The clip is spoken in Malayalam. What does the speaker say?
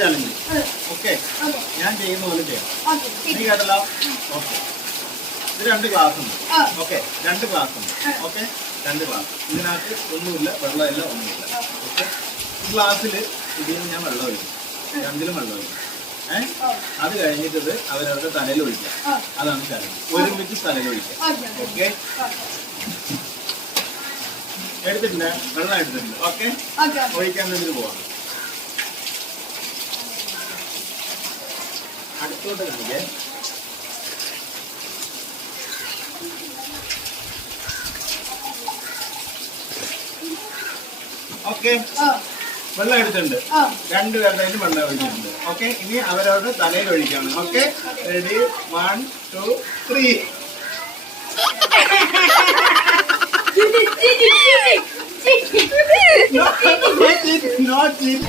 ചലഞ്ച്. ഓക്കെ, ഞാൻ ചെയ്യുന്ന പോലെ ചെയ്യാം. നീ കേട്ടല്ലോ? ഓക്കെ. ഇത് 2 ഗ്ലാസ് ഉണ്ട്. ഓക്കെ, 2 ഗ്ലാസ് ഉണ്ട്. Okay, 2 glass. ഇതിനകത്ത് ഒന്നുമില്ല, വെള്ളമില്ല, ഒന്നുമില്ല. ഓക്കെ, ഈ ഗ്ലാസ്സിൽ ഇതിൽ ഞാൻ വെള്ളം ഒഴിക്കും, 2ലും വെള്ളം ഒഴിക്കും. അത് കഴിഞ്ഞിട്ട് അവരവരുടെ തലയിൽ ഒഴിക്കാം. അതാണ് ചലഞ്ച്. ഒരുമിച്ച് തലയിൽ ഒഴിക്കാം. ഓക്കെ, എടുത്തിട്ടുണ്ട്, വെള്ളം എടുത്തിട്ടുണ്ട്. ഓക്കെ, ഒഴിക്കാൻ വേണ്ടി പോവാം. അടുത്തോട്ട് കാണിക്കേ. ഓക്കെ, വെള്ളം എടുത്തിട്ടുണ്ട്. 2 പേരുടെ വെള്ളം ഒഴിച്ചിട്ടുണ്ട്. ഓക്കെ, ഇനി അവരവരുടെ തലയിൽ ഒഴിക്കണം. Okay, ready, 1, 2, 3. No cheat.